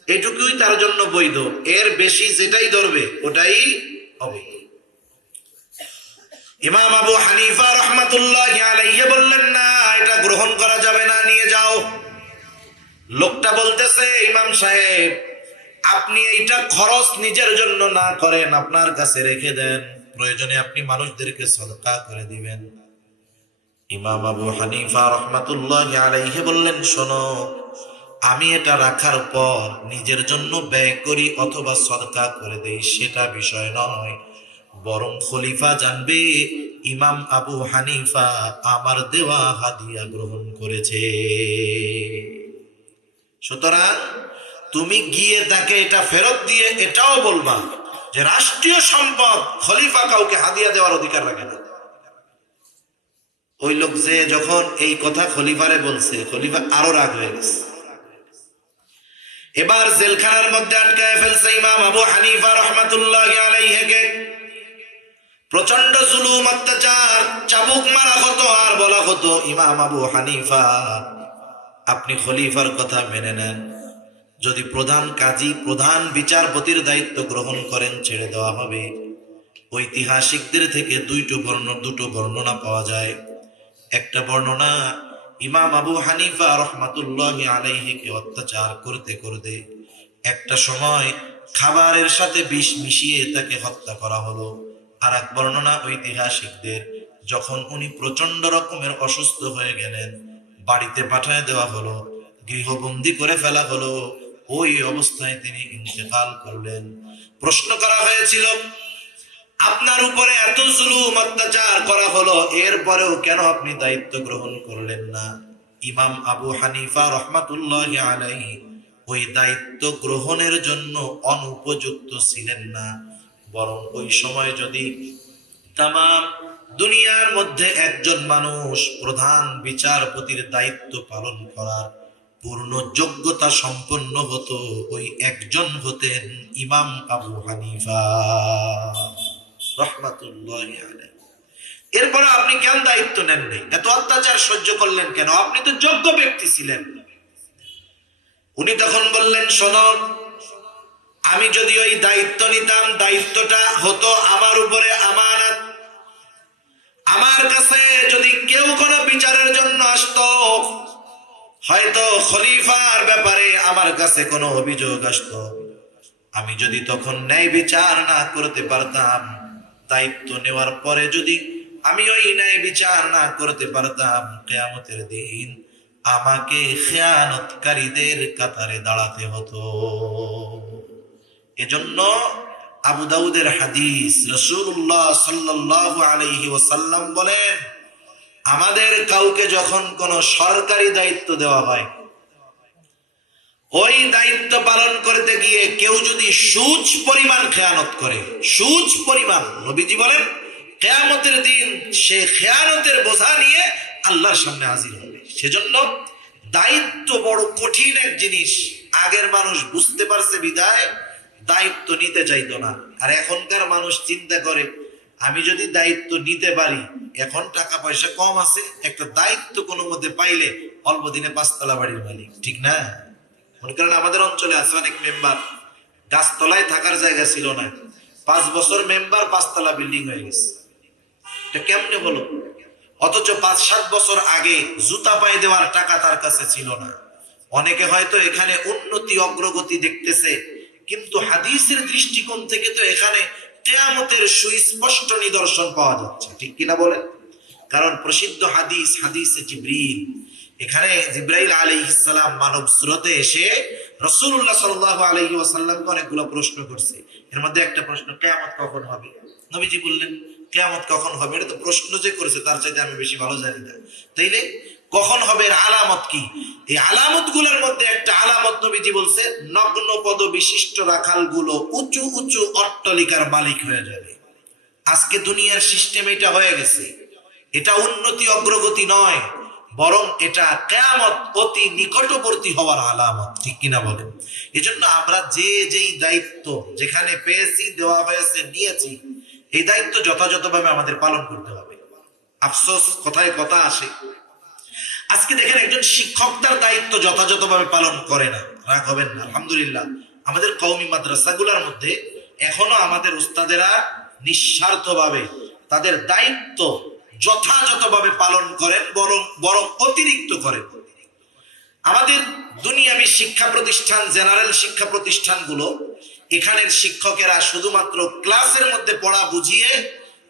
এটুকুই তার জন্য বৈধ, এর বেশি যেটাই ধরবে ওটাই অবৈধ। ইমাম আবু হানিফা রহমাতুল্লাহি আলাইহি বললেন, না, এটা গ্রহণ করা যাবে না, নিয়ে যাও। লোকটা বলতেছে, ইমাম সাহেব, আপনি এইটা খরচ নিজের জন্য না করেন, আপনার কাছে রেখে দেন, প্রয়োজনে আপনি মানুষদেরকে সদকা করে দিবেন। ইমাম আবু হানিফা রহমাতুল্লাহি আলাইহি বললেন, শোনো, আমি এটা রাখার পর নিজের জন্য ব্যয় করি অথবা সদকা করে দেই, সেটা বিষয় নয়, বরং খলিফা জানবে ইমাম আবু হানিফা আমার দেওয়া হাদিয়া গ্রহণ করেছে। সুতরাং তুমি গিয়ে তাকে এটা ফেরত দিয়ে এটাও বলবা যে রাষ্ট্রীয় সম্পদ খলিফা কাউকে হাদিয়া দেওয়ার অধিকার রাখে না। ওই লোক যে যখন এই কথা খলিফারে বলছে, খলিফা আরো রাগ হয়ে গেছে। এবার জেলখানার মধ্যে আটকায় ফেলছে ইমাম আবু হানিফা রহমাতুল্লাহি আলাইহিকে। প্রচন্ড জুলুম, অত্যাচার, চাবুক মারা হতো আর বলা হতো, ইমাম আবু হানিফা, আপনি খলিফার কথা মেনে নেন, যদি প্রধান কাজী প্রধান বিচারপতির দায়িত্ব গ্রহণ করেন ছেড়ে দেওয়া হবে, ঐতিহাসিকদের থেকে দুটো বর্ণনা পাওয়া যায়। একটা বর্ণনা, ইমাম আবু হানিফা রহমাতুল্লাহি আলাইহিকে অত্যাচার করতে করতে একটা সময় খাবারের সাথে বিষ মিশিয়ে তাকে হত্যা করা হলো। আর এক বর্ণনা ঐতিহাসিকদের, যখন উনি প্রচন্ড রকমের অসুস্থ হয়ে গেলেন, বাড়িতে পাঠিয়ে দেওয়া হলো, গৃহবন্দী করে ফেলা হলো, ওই অবস্থায় তিনি ইন্তেকাল করলেন। প্রশ্ন করা হয়েছিল, আপনার উপরে এত জুলুম অত্যাচার করা হলো, এরপরেও কেন আপনি দায়িত্ব গ্রহণ করলেন না? ইমাম আবু হানিফা রহমাতুল্লাহি আলাইহি ওই দায়িত্ব গ্রহণের জন্য অনুপযুক্ত ছিলেন না। বরং ওই সময় যদি তামাম দুনিয়ার মধ্যে একজন মানুষ প্রধান বিচারপতির দায়িত্ব পালন করার পূর্ণ যোগ্যতা সম্পন্ন হতো, ওই একজন হতেন ইমাম আবু হানিফা রহমাতুল্লাহি আলাইহি। এরপরে আপনি কেন দায়িত্ব নেন নাই? এত অত্যাচার সহ্য করলেন কেন? আপনি তো যোগ্য ব্যক্তি ছিলেন। উনি তখন বললেন, শোনো, আমি যদি ওই দায়িত্ব নিতাম, দায়িত্বটা হতো আমার উপরে আমানত। আমার কাছে যদি কেউ কোনো বিচারের জন্য আসতো, হয়তো খলিফার ব্যাপারে আমার কাছে কোনো অভিযোগ আসতো, আমি যদি তখন ন্যায় বিচার না করতে পারতাম, দায়িত্ব নেওয়ার পরে যদি আমি ওই ন্যায় বিচার না করতে পারতাম, কিয়ামতের দিন আমাকে খেয়ানতকারীদের কাতারে দাঁড়াতে হতো। এজন্য আবু দাউদের হাদিস, রাসূলুল্লাহ সাল্লাল্লাহু আলাইহি ওয়াসাল্লাম বলেন, আমাদের কাউকে যখন কোনো সরকারি দায়িত্ব দেওয়া হয়, ওই দায়িত্ব পালন করতে গিয়ে কেউ যদি সুচ পরিমাণ খেয়ানত করে, সুচ পরিমাণ, নবীজি বলেন কিয়ামতের দিন সে খেয়ানতের বোঝা নিয়ে আল্লাহর সামনে হাজির হবে। সেজন্য দায়িত্ব বড় কঠিন এক জিনিস। আগের মানুষ বুঝতে পারছে বিদায় দায়িত্ব নিতে চাইতো না। আর এখনকার মানুষ চিন্তা করে, আমি যদি দায়িত্ব নিতে পারি, এখন টাকা পয়সা কম আছে, একটা দায়িত্ব কোনো মধ্যে পাইলে অল্প দিনে 5 তলা বাড়ির মালিক, ঠিক না? মনে করেন আমাদের অঞ্চলে আছে অনেক মেম্বার, গাছতলায় থাকার জায়গা ছিল না, 5 বছর মেম্বার, 5 তলা বিল্ডিং হয়ে গেছে। এটা কেমনে হলো? অথচ 5-7 বছর আগে জুতা পায়ে দেওয়ার টাকা তার কাছে ছিল না। অনেকে হয়তো এখানে উন্নতি অগ্রগতি দেখতেছে, কিন্তু হাদিসের দৃষ্টিকোণ থেকে তো এখানে কিয়ামতের সুস্পষ্ট নিদর্শন পাওয়া যাচ্ছে, ঠিক কিনা বলেন? কারণ প্রসিদ্ধ হাদিস, হাদিসে জিবরিল, এখানে জিবরাইল আলাইহিস সালাম মানব সুরতে এসে রাসূলুল্লাহ সাল্লাল্লাহু আলাইহি ওয়াসাল্লামকে অনেকগুলো প্রশ্ন করছে। এর মধ্যে একটা প্রশ্ন, কিয়ামত কখন হবে? নবীজি বললেন, কিয়ামত কখন হবে? এটা তো প্রশ্ন যে করেছে তার চাইতে আমি বেশি ভালো জানি না। তাইলে কখন হবে, এর আলামত কি? এই আলামত গুলোর মধ্যে একটা আলামত নবীজি বলছে, নগ্ন পদ বিশিষ্ট রাখাল গুলো উঁচু উঁচু অট্টালিকার মালিক হয়ে যাবে। আজকে দুনিয়ার সিস্টেম এটা হয়ে গেছে। এটা উন্নতি অগ্রগতি নয়, বরং এটা কিয়ামত অতি নিকটবর্তী হওয়ার আলামত, ঠিক কিনা বলেন? এজন্য আমরা যেই দায়িত্ব যেখানে পেয়েছি, দেওয়া হয়েছে, নিয়েছি, এই দায়িত্ব যথাযথভাবে আমাদের পালন করতে হবে। আফসোস, কথায় কথা আসে, আজকে দেখেন একজন শিক্ষক তার দায়িত্ব যথাযথভাবে পালন করে না। রাগ হবেন না, আলহামদুলিল্লাহ আমাদের কওমি মাদ্রাসাগুলোর মধ্যে এখনো আমাদের উস্তাদেরা নিঃস্বার্থভাবে তাদের দায়িত্ব যথাযথভাবে পালন করেন, বরং অতিরিক্ত করেন। আমাদের দুনিয়াবী শিক্ষা প্রতিষ্ঠান, জেনারেল শিক্ষা প্রতিষ্ঠানগুলো, এখানের শিক্ষকেরা শুধুমাত্র ক্লাসের মধ্যে পড়া বুঝিয়ে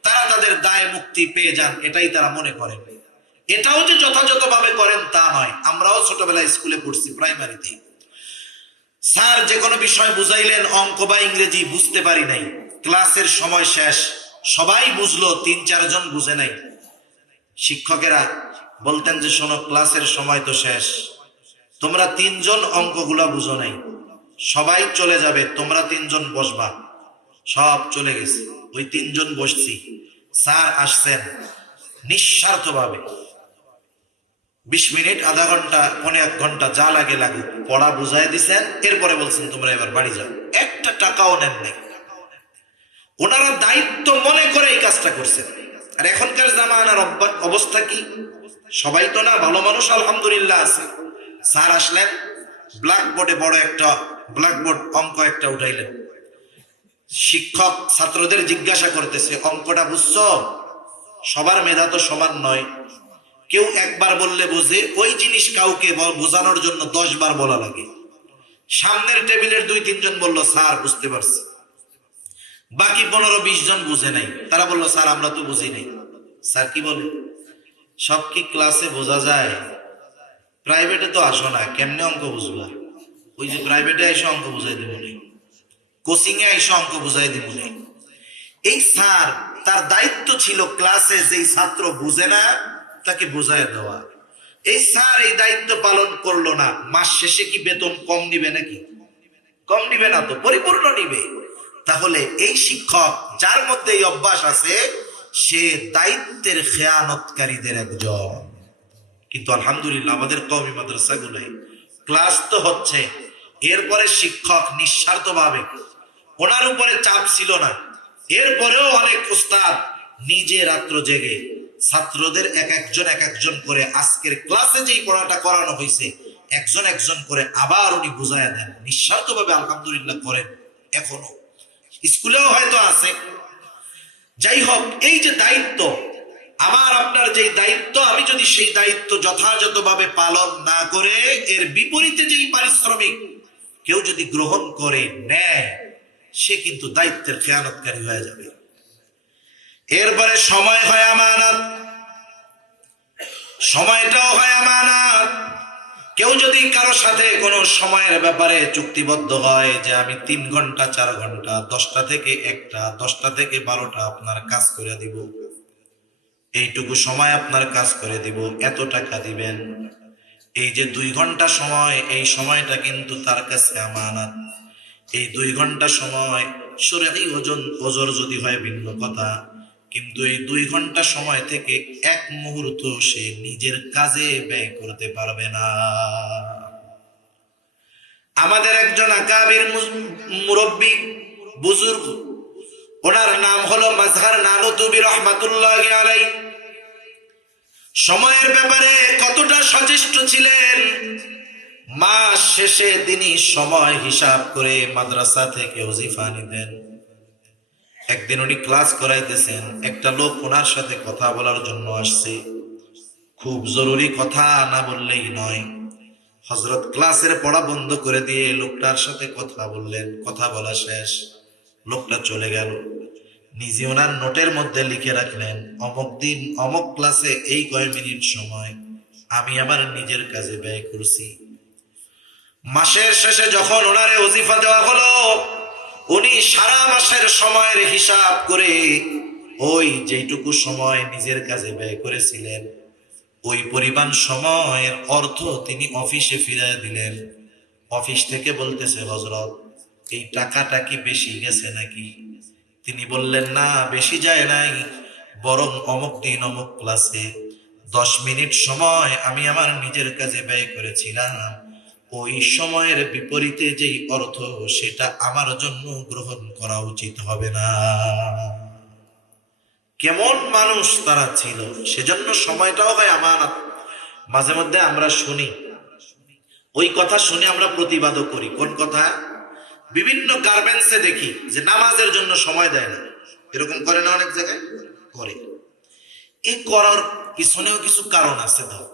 তারা তাদের দায় মুক্তি পেয়ে যান, এটাই তারা মনে করেন। এটাও যে যথাযথভাবে করেন তা নয়। আমরাও ছোটবেলায় স্কুলে পড়ছি, প্রাইমারিতে, স্যার যে কোনো বিষয় বুঝাইলেন, অঙ্ক বা ইংরেজি বুঝতে পারি নাই, ক্লাসের সময় শেষ, সবাই বুঝলো, 3-4 জন বুঝে নাই। শিক্ষকেরা বলতেন যে, শোনো, ক্লাসের সময় তো শেষ, তোমরা 3 জন অঙ্কগুলা বুঝো নাই, সবাই চলে যাবে, তোমরা 3 জন বসবা। সব চলে গেছে, ওই 3 জন বসছি, স্যার আসছেন নিঃস্বার্থভাবে 20 মিনিট, আধা ঘন্টা, 1 ঘন্টা, যা লাগে লাগুক, পড়া বুঝাই দিচ্ছেন, এরপরে বলছেন তোমরা এবার বাড়ি যাও। একটা টাকাও নেন নাই। ওনারা দায়িত্ব মনে করে এই কাজটা করছেন। আর এখনকার জামানার অবস্থা কি? সবাই তো না ভালো মানুষ, আলহামদুলিল্লাহ আছে। স্যার আসলেন, ব্ল্যাকবোর্ডে বড় একটা ব্ল্যাকবোর্ড অঙ্ক একটা উঠাইলেন, শিক্ষক ছাত্রদের জিজ্ঞাসা করতেছে, অঙ্কটা বুঝছো? সবার মেধা তো সমান নয়, কেউ একবার বললে বোঝে, ওই জিনিস কাউকে বোঝানোর জন্য 10 বার বলা লাগে। সামনের টেবিলের 2-3 জন বলল, স্যার বুঝতে পারছি। বাকি 15-20 জন বুঝে নাই। তারা বলল, স্যার আমরা তো বুঝি নাই। স্যার কি বলে, সব কি ক্লাসে বোঝা যায়? প্রাইভেটে তো আসো না, কেমনে অঙ্ক বুঝবা? ওই যে প্রাইভেটে এসে অঙ্ক বুঝাই দিব না, কোচিং এ এসে অঙ্ক বুঝাই দিব না। এই স্যার, তার দায়িত্ব ছিল ক্লাসে যেই ছাত্র বুঝে না তাকে বুঝাই দেওয়া। এই স্যার এই দায়িত্ব পালন করলো না, মাস শেষে কি বেতন কম নিবে নাকি? কম নিবে না তো, পরিপূর্ণ নিবে। তাহলে এই শিক্ষক যার মধ্যে এই অভ্যাস আছে, সে দায়িত্বের খেয়ানতকারীদের একজন। কিন্তু আলহামদুলিল্লাহ আমাদের কওমি মাদ্রাসাগুলোয় ক্লাস তো হচ্ছে, এরপরে শিক্ষক নিঃস্বার্থভাবে, ওনার উপরে চাপ ছিল না, এরপরেও অনেক উস্তাদ নিজে রাত্র জেগে ছাত্রদের এক একজন করে আজকের ক্লাসে যেই পড়াটা করানো হয়েছে একজন একজন করে আবার উনি বুঝাইয়া দেন, নিঃস্বার্থভাবে আলহামদুলিল্লাহ করেন। এখনো স্কুলেও হয়তো আছে। যাই হোক, এই যে দায়িত্ব, আমার আপনার যে দায়িত্ব, আমি যদি সেই দায়িত্ব যথাযথভাবে পালন না করে এর বিপরীতে যেই পারিশ্রমিক কেউ যদি গ্রহণ করে নেয়, সে কিন্তু দায়িত্বের খেয়ানতকারী হয়ে যাবে। এরপরে সময় হয় আমানত, সময়টাও হয় আমানত। কেউ যদি কারো সাথে কোনো সময়ের ব্যাপারে চুক্তিবদ্ধ হয় যে আমি 3 ঘন্টা 4 ঘন্টা 10টা থেকে 1টা 10টা থেকে 12টা আপনার কাজ করে দিব, এইটুকু সময় আপনার কাজ করে দিব, এত টাকা দিবেন। এই যে 2 ঘন্টা সময়, এই সময়টা কিন্তু তার কাছে আমানত। এই 2 ঘন্টা সময় শরঈ ওজর যদি হয় ভিন্ন কথা, কিন্তু এই 2 ঘন্টা সময় থেকে 1 মুহূর্ত সে নিজের কাজে ব্যয় করতে পারবে না। আমাদের একজন আকাবির মুরব্বী বুজুর্গ, ওনার নাম হলো মাজহার নানুতুবি রহমাতুল্লাহি আলাইহি। সময়ের ব্যাপারে কতটা সচেষ্ট ছিলেন! মাস শেষে তিনি সময় হিসাব করে মাদ্রাসা থেকে ওজিফা নিতেন। একদিন উনি ক্লাস করাইতেছেন, একটা লোক ওনার সাথে কথা বলার জন্য আসছে। খুব জরুরি কথা, না বললেই নয়। হযরত ক্লাসের পড়া বন্ধ করে দিয়ে লোকটার সাথে কথা বললেন। কথা বলা শেষ, লোকটা চলে গেল। নিজে ওনার নোটের মধ্যে লিখে রাখলেন, অমুক দিন অমুক ক্লাসে এই কয় মিনিট সময় আমি আমার নিজের কাজে ব্যয় করছি। মাসের শেষে যখন ওনারে ওজিফা দেওয়া হলো, উনি সারা মাসের সময়ের হিসাব করে ওই যেটুকু সময় নিজের কাজে ব্যয় করেছিলেন, ওই পরিমাণ সময়ের অর্থ তিনি অফিসে ফিরিয়ে দিলেন। অফিস থেকে বলতেছে, হযরত এই টাকাটা কি বেশি গেছে নাকি? তিনি বললেন, না বেশি যায় নাই, বরং অমুক দিন অমুক ক্লাসে 10 মিনিট সময় আমি আমার নিজের কাজে ব্যয় করেছিলাম, ওই সময়ের বিপরীতে যেই অর্থ, সেটা আমার জন্য গ্রহণ করা উচিত হবে না। কেমন মানুষ তারা ছিল! সেজন্য সময়টাও হয় আমানত। মাঝে মধ্যে আমরা শুনি, ওই কথা শুনে আমরা প্রতিবাদও করি। কোন কথা? বিভিন্ন গার্মেন্টসে দেখি যে নামাজের জন্য সময় দেয় না, এরকম করে না? অনেক জায়গায় করে। এই করার পিছনেও কিছু কারণ আছে। দাও,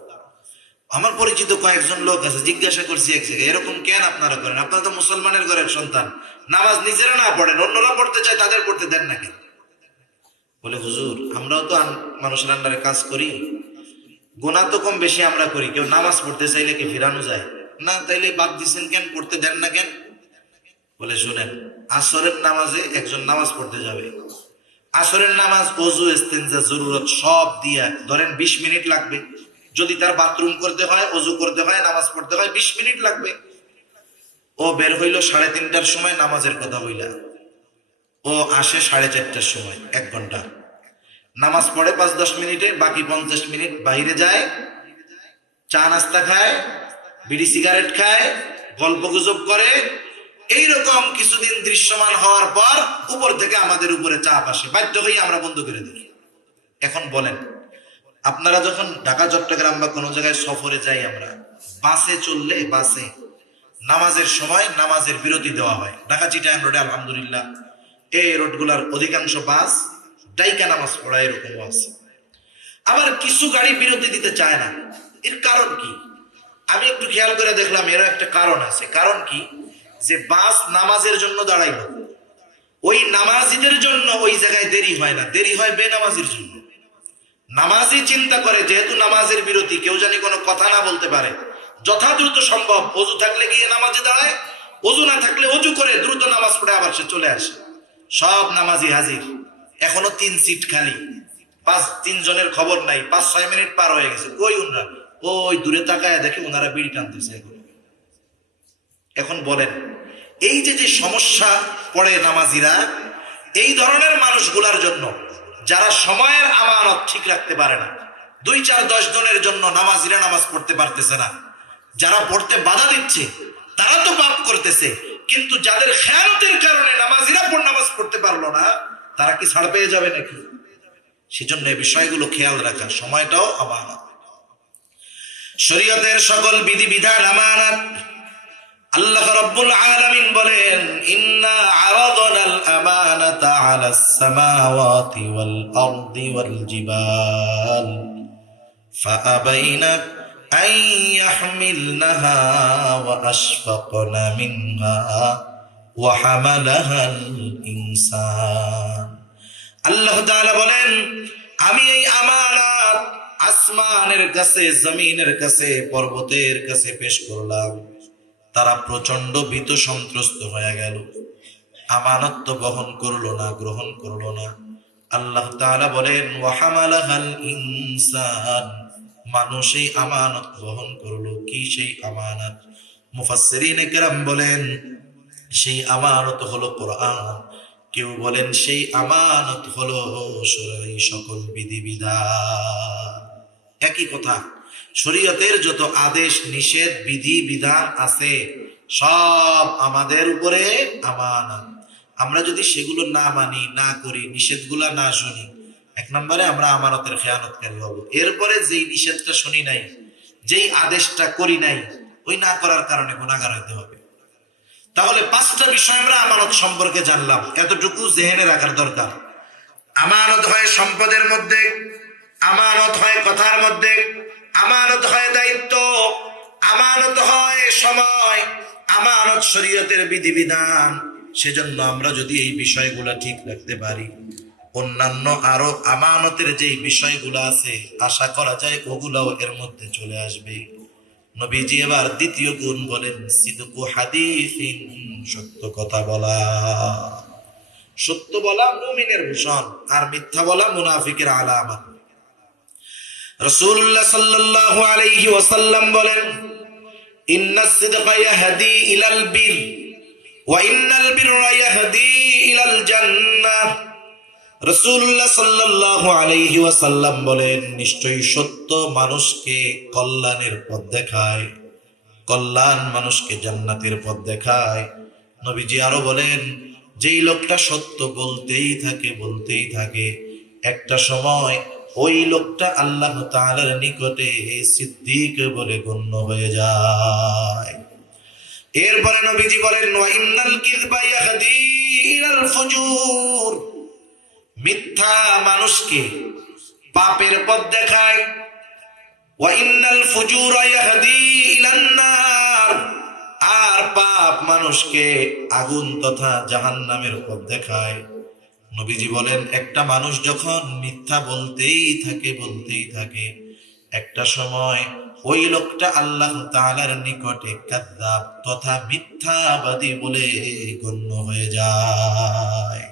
আমার পরিচিত কয়েকজন লোক আছে, জিজ্ঞাসা করছি এক জায়গায়, এরকম কেন আপনারা করেন? আপনারা তো মুসলমানের ঘরের সন্তান, নামাজ নিজেরা না পড়েন, অন্যরা পড়তে চায়, তাদের পড়তে দেন না কেন? বলে, হুজুর আমরাও তো মানুষের আন্ডারে কাজ করি, গুনাহ তো কম বেশি আমরা করি, কেউ নামাজ পড়তে চাইলে কি ফিরানো যায় না? তাইলে বাদ দিচ্ছেন কেন, পড়তে দেন না কেন? বলে, শুনেন, আসরের নামাজে একজন নামাজ পড়তে যাবে, আসরের নামাজ ওযু ইস্তিনজা জরুরত সব দিয়া ধরেন 20 মিনিট লাগবে। যদি তার বাথরুম করতে হয়, ওযু করতে হয়, নামাজ পড়তে হয়, 20 মিনিট লাগবে। ও বের হইল 3:30টার সময়, নামাজের কথা হইলা, ও আসে 4:30টার সময়, 1 ঘন্টা নামাজ পড়ে 5-10 মিনিটে, বাকি 50 মিনিট বাইরে যায়, চা নাস্তা খায়, বিড়ি সিগারেট খায়, গল্প গুজব করে। এইরকম কিছুদিন দৃশ্যমান হওয়ার পর উপর থেকে আমাদের উপরে চাপ আসে, বাধ্য হয়ে আমরা বন্ধ করে দিই। এখন বলেন, আপনারা যখন ঢাকা চট্টগ্রাম বা কোনো জায়গায় সফরে যাই, আমরা বাসে চললে, বাসে নামাজের সময় নামাজের বিরতি দেওয়া হয়। ঢাকা চিটাগাং রোডে আলহামদুলিল্লাহ এই রোডগুলার অধিকাংশ বাস ডাইকা নামাজ পড়া এরকমও আছে। আবার কিছু গাড়ি বিরতি দিতে চায় না। এর কারণ কি? আমি একটু খেয়াল করে দেখলাম এরও একটা কারণ আছে। কারণ কি? যে বাস নামাজের জন্য দাঁড়াইল, ওই নামাজিদের জন্য ওই জায়গায় দেরি হয় না, দেরি হয় বেনামাজির জন্য। নামাজি চিন্তা করে যেহেতু নামাজের বিরতি, কেউ জানি কোনো কথা না বলতে পারে, যথা দ্রুত সম্ভব অজু থাকলে গিয়ে নামাজে দাঁড়ায়, অজু না থাকলে অজু করে দ্রুত নামাজ পড়ে আবার সে চলে আসে। সব নামাজি হাজির, এখনো 3 সিট খালি, 3 জনের খবর নাই, 5-6 মিনিট পার হয়ে গেছে। কই উনরা? ওই দূরে তাকায় দেখে ওনারা বিড়ি টানতেছে। এখন বলেন, এই যে সমস্যা পড়ে নামাজিরা, এই ধরনের মানুষগুলার জন্য, যারা সময়ের আমানত ঠিক রাখতে পারে না, 2-4-10 জনের জন্য নামাজিরা নামাজ পড়তে পারতেছে না, যারা পড়তে বাধা দিচ্ছে তারা তো পাপ করতেছে, কিন্তু যাদের খেয়ানতের কারণে নামাজিরা নামাজ পড়তে পারলো না, তারা কি ছাড় পেয়ে যাবে নাকি? সেজন্য এই বিষয়গুলো খেয়াল রাখা, সময়টাও আমানত। শরীয়তের সকল বিধিবিধান আমানত। আল্লাহ রাব্বুল আলামিন বলেন, ইন্না আরাদনাল আমানাতা আলাস সামাওয়াতি ওয়াল আরদি ওয়াল জিবাল ফাআবাইনা আন ইয়াহমিলনাহা ওয়া আশফাকনা মিনহা ওয়া হামালাহাল ইনসান। আল্লাহ তাআলা বলেন, আমি এই আমানত আসমানের কাছে, জমিনের কাছে, পর্বতের কাছে পেশ করলাম। তারা প্রচন্ড ভীত সন্ত্রস্ত হয়ে গেল, আমানত তো বহন করলো না, গ্রহণ করলো না। আল্লাহ তাআলা বলেন, ওয়া হামালাহাল ইনসান, মানুষ এই আমানত বহন করলো। কি সেই আমানত? মুফাসসিরিনে কেরাম বলেন, সেই আমানত হলো কোরআন। কেউ বলেন সেই আমানত হলো শরঈ সকল বিধিবিধান। একই কথা, শরীয়তের যত আদেশ নিষেধ বিধি বিধান আছে সব আমাদের উপরে আমানত। আমরা যদি সেগুলো না মানি, না করি, নিষেধগুলা না শুনি, 1 নম্বরে আমরা আমানতের খেয়ানতকারী হব। এরপরে যেই নিষেধটা শুনি নাই, যেই আদেশটা করি নাই, ওই না করার কারণে গুনাহগার হতে হবে। তাহলে 5টা বিষয় আমরা আমানত সম্পর্কে জানলাম, এতটুকু জেহেনে রাখার দরকার। আমানত হয় সম্পদের মধ্যে, আমানত হয় কথার মধ্যে, আমানত হয় দায়িত্ব, আমানত হয় সময়, আমানত শরীয়তের বিধিবিধান। সেজন্য আমরা যদি এই বিষয়গুলো ঠিক রাখতে পারি, অন্যান্য আরো আমানতের যেই বিষয়গুলো আছে আশা করা যায় ওগুলাও এর মধ্যে চলে আসবে। নবীজি এবার দ্বিতীয় গুণ বলেন, সিদকু হাদিসিন, সত্য কথা বলা। সত্য বলা মুমিনের ভূষণ, আর মিথ্যা বলা মুনাফিকের আলামত। রাসূলুল্লাহ সাল্লাল্লাহু আলাইহি ওয়াসাল্লাম বলেন, ইন্নাস সিদকা ইয়াহদি ইলাল বির ওয়া ইন্নাল বিররা ইয়াহদি ইলাল জান্নাহ। রাসূলুল্লাহ সাল্লাল্লাহু আলাইহি ওয়াসাল্লাম বলেন, নিশ্চয়ই সত্য মানুষকে কল্যাণের পথ দেখায়, কল্যাণ মানুষকে জান্নাতের পথ দেখায়। নবীজি আরো বলেন, যেই লোকটা সত্য বলতেই থাকে, বলতেই থাকে, একটা সময় ওই লোকটা আল্লাহ তাআলার নিকটে সিদ্দিক বলে গণ্য হয়ে যায়। এরপরে নবীজি বলেন, ওয়া ইন্নাল কিযবা ইয়াহদি ইলাল ফুজুর, মিথ্যা মানুষকে পাপের পথ দেখায়। ওয়া ইন্নাল ফুজুরা ইয়াহদি ইলান নার, আর পাপ মানুষকে আগুন তথা জাহান্নামের পথ দেখায়। নবীজি বলেন, একটা মানুষ যখন মিথ্যা বলতেই থাকে, বলতেই থাকে, একটা সময় ওই লোকটা আল্লাহ তাআলার নিকটে কাযযাব তথা মিথ্যাবাদী বলে গণ্য হয়ে যায়।